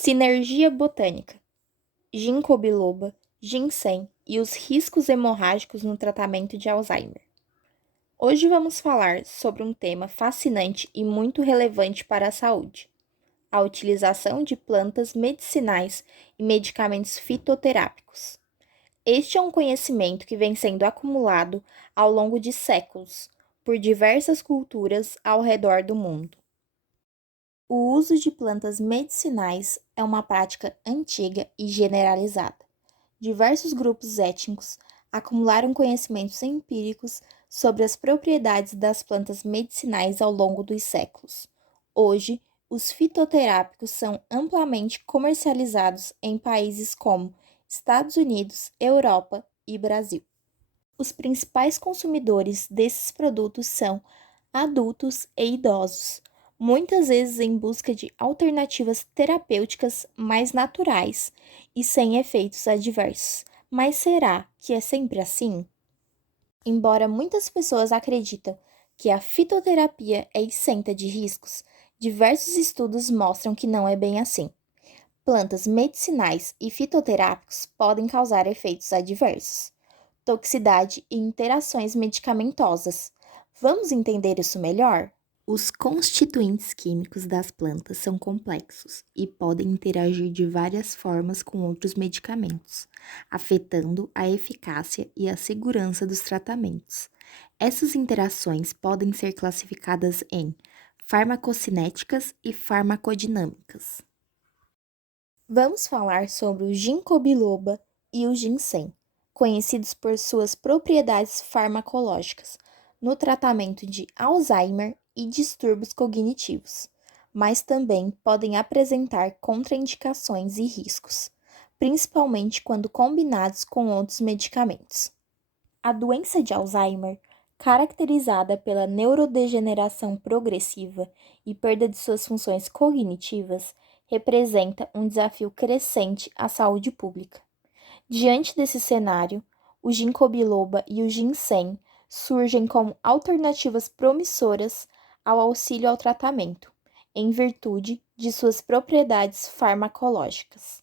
Sinergia botânica, ginkgo biloba, ginseng e os riscos hemorrágicos no tratamento de Alzheimer. Hoje vamos falar sobre um tema fascinante e muito relevante para a saúde: a utilização de plantas medicinais e medicamentos fitoterápicos. Este é um conhecimento que vem sendo acumulado ao longo de séculos por diversas culturas ao redor do mundo. O uso de plantas medicinais é uma prática antiga e generalizada. Diversos grupos étnicos acumularam conhecimentos empíricos sobre as propriedades das plantas medicinais ao longo dos séculos. Hoje, os fitoterápicos são amplamente comercializados em países como Estados Unidos, Europa e Brasil. Os principais consumidores desses produtos são adultos e idosos, muitas vezes em busca de alternativas terapêuticas mais naturais e sem efeitos adversos. Mas será que é sempre assim? Embora muitas pessoas acreditam que a fitoterapia é isenta de riscos, diversos estudos mostram que não é bem assim. Plantas medicinais e fitoterápicos podem causar efeitos adversos, toxicidade e interações medicamentosas. Vamos entender isso melhor? Os constituintes químicos das plantas são complexos e podem interagir de várias formas com outros medicamentos, afetando a eficácia e a segurança dos tratamentos. Essas interações podem ser classificadas em farmacocinéticas e farmacodinâmicas. Vamos falar sobre o ginkgo biloba e o ginseng, conhecidos por suas propriedades farmacológicas no tratamento de Alzheimer e distúrbios cognitivos, mas também podem apresentar contraindicações e riscos, principalmente quando combinados com outros medicamentos. A doença de Alzheimer, caracterizada pela neurodegeneração progressiva e perda de suas funções cognitivas, representa um desafio crescente à saúde pública. Diante desse cenário, o ginkgo biloba e o ginseng surgem como alternativas promissoras ao auxílio ao tratamento, em virtude de suas propriedades farmacológicas.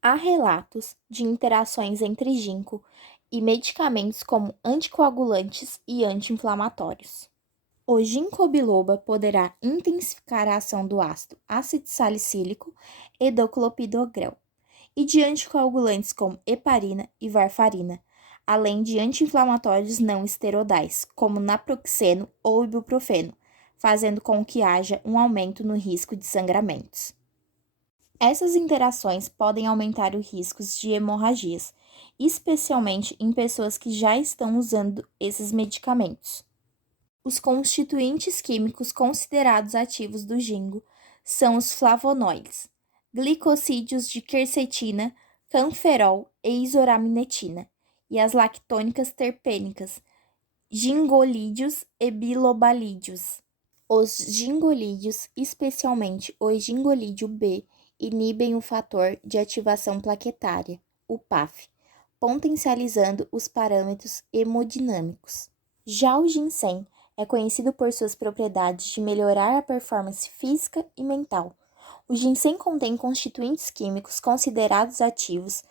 Há relatos de interações entre ginkgo e medicamentos como anticoagulantes e anti-inflamatórios. O ginkgo biloba poderá intensificar a ação do ácido acetilsalicílico e do clopidogrel, e de anticoagulantes como heparina e varfarina, além de anti-inflamatórios não esteroidais, como naproxeno ou ibuprofeno, fazendo com que haja um aumento no risco de sangramentos. Essas interações podem aumentar os riscos de hemorragias, especialmente em pessoas que já estão usando esses medicamentos. Os constituintes químicos considerados ativos do ginkgo são os flavonoides, glicosídeos de quercetina, canferol e isoraminetina, e as lactônicas terpênicas, gingolídeos e bilobalídeos. Os gingolídeos, especialmente o gingolídeo B, inibem o fator de ativação plaquetária, o PAF, potencializando os parâmetros hemodinâmicos. Já o ginseng é conhecido por suas propriedades de melhorar a performance física e mental. O ginseng contém constituintes químicos considerados ativos,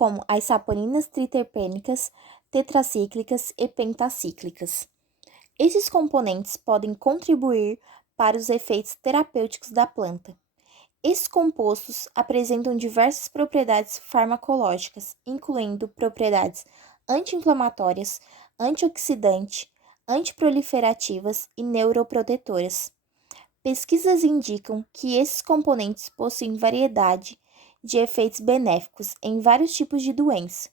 como as saponinas triterpênicas, tetracíclicas e pentacíclicas. Esses componentes podem contribuir para os efeitos terapêuticos da planta. Esses compostos apresentam diversas propriedades farmacológicas, incluindo propriedades anti-inflamatórias, antioxidante, antiproliferativas e neuroprotetoras. Pesquisas indicam que esses componentes possuem variedade de efeitos benéficos em vários tipos de doença,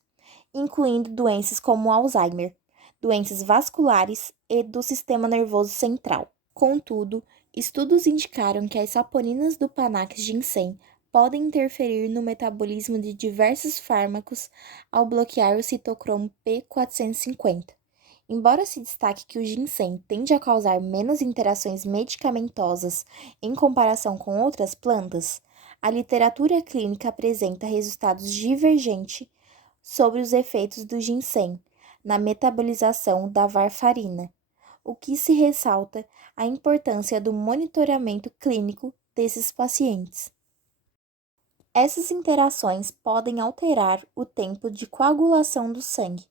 incluindo doenças como Alzheimer, doenças vasculares e do sistema nervoso central. Contudo, estudos indicaram que as saponinas do Panax ginseng podem interferir no metabolismo de diversos fármacos ao bloquear o citocromo P450. Embora se destaque que o ginseng tende a causar menos interações medicamentosas em comparação com outras plantas, a literatura clínica apresenta resultados divergentes sobre os efeitos do ginseng na metabolização da varfarina, o que se ressalta a importância do monitoramento clínico desses pacientes. Essas interações podem alterar o tempo de coagulação do sangue,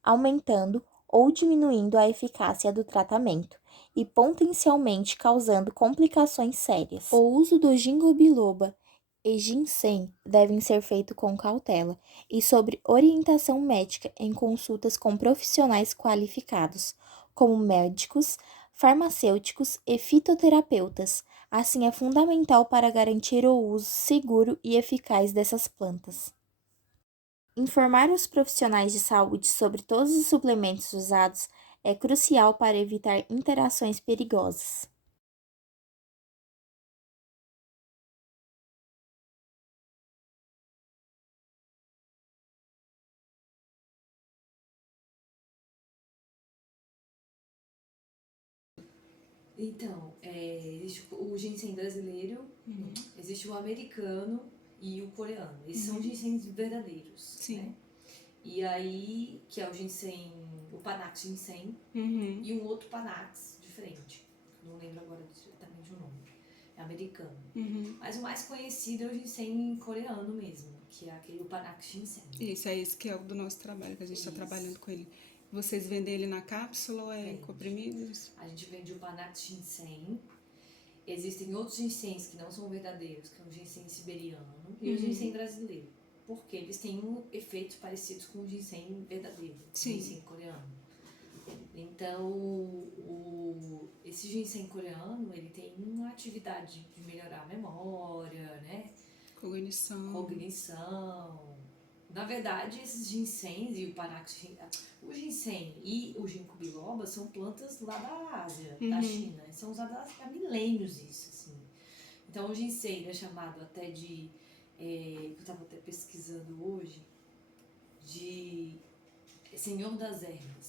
aumentando ou diminuindo a eficácia do tratamento e potencialmente causando complicações sérias. O uso do ginkgo biloba e ginseng devem ser feito com cautela e sob orientação médica em consultas com profissionais qualificados, como médicos, farmacêuticos e fitoterapeutas. Assim, é fundamental para garantir o uso seguro e eficaz dessas plantas. Informar os profissionais de saúde sobre todos os suplementos usados é crucial para evitar interações perigosas. Então, existe o ginseng brasileiro, existe o americano e o coreano. Esses são ginsengs verdadeiros, Sim. né? E aí, que é o ginseng, o Panax ginseng, e um outro Panax diferente. Não lembro agora exatamente o nome. É americano. Mas o mais conhecido é o ginseng coreano mesmo, que é aquele o Panax ginseng. Isso, é esse que é o do nosso trabalho, que a gente está Isso. trabalhando com ele. Vocês vendem ele na cápsula ou é Vende. comprimidos? A gente vende o Panax ginseng. Existem outros ginsengs que não são verdadeiros, que é o ginseng siberiano e o ginseng brasileiro. Porque eles têm efeitos parecidos com o ginseng verdadeiro, o Sim. ginseng coreano. Então, esse ginseng coreano, ele tem uma atividade de melhorar a memória, né? Cognição. Na verdade, esses ginsengs e o ginseng e o ginkgo biloba são plantas lá da Ásia, da China. São usadas há milênios isso, assim. Então, o ginseng é chamado até de, que eu estava até pesquisando hoje, de Senhor das Ervas.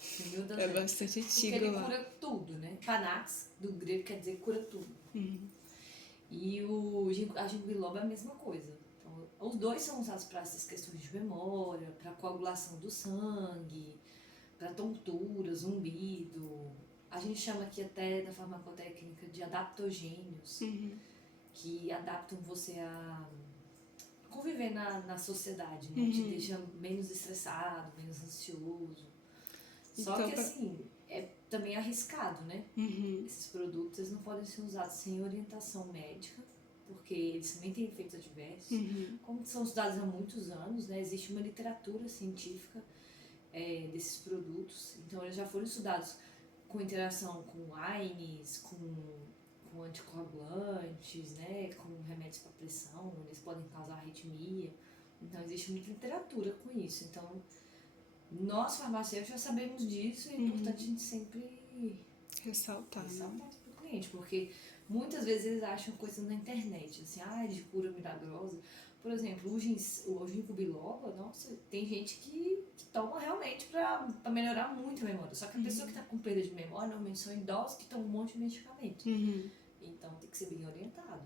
Senhor das Ervas. Bastante antigo. Porque ele cura tudo, né? Panax, do grego, quer dizer cura tudo. E a ginkgo biloba é a mesma coisa. Então, os dois são usados para essas questões de memória, para coagulação do sangue, para tontura, zumbido. A gente chama aqui até na farmacotécnica de adaptogênios, que adaptam você a conviver na sociedade, né? Te deixa menos estressado, menos ansioso. Só Então, que assim, é também arriscado, né? Esses produtos eles não podem ser usados sem orientação médica, porque eles também têm efeitos adversos. Como são estudados há muitos anos, né? Existe uma literatura científica desses produtos. Então, eles já foram estudados com interação com AINES, com anticoagulantes, né? Com remédios para pressão, eles podem causar arritmia. Então, existe muita literatura com isso. Então, nós farmacêuticos já sabemos disso e é importante a gente sempre ressaltar isso para o cliente, porque muitas vezes eles acham coisas na internet, assim, de cura milagrosa. Por exemplo, o ginkgo biloba, nossa, tem gente que toma realmente para melhorar muito a memória. Só que a pessoa que está com perda de memória, normalmente são idosos que tomam um monte de medicamento. Então tem que ser bem orientado.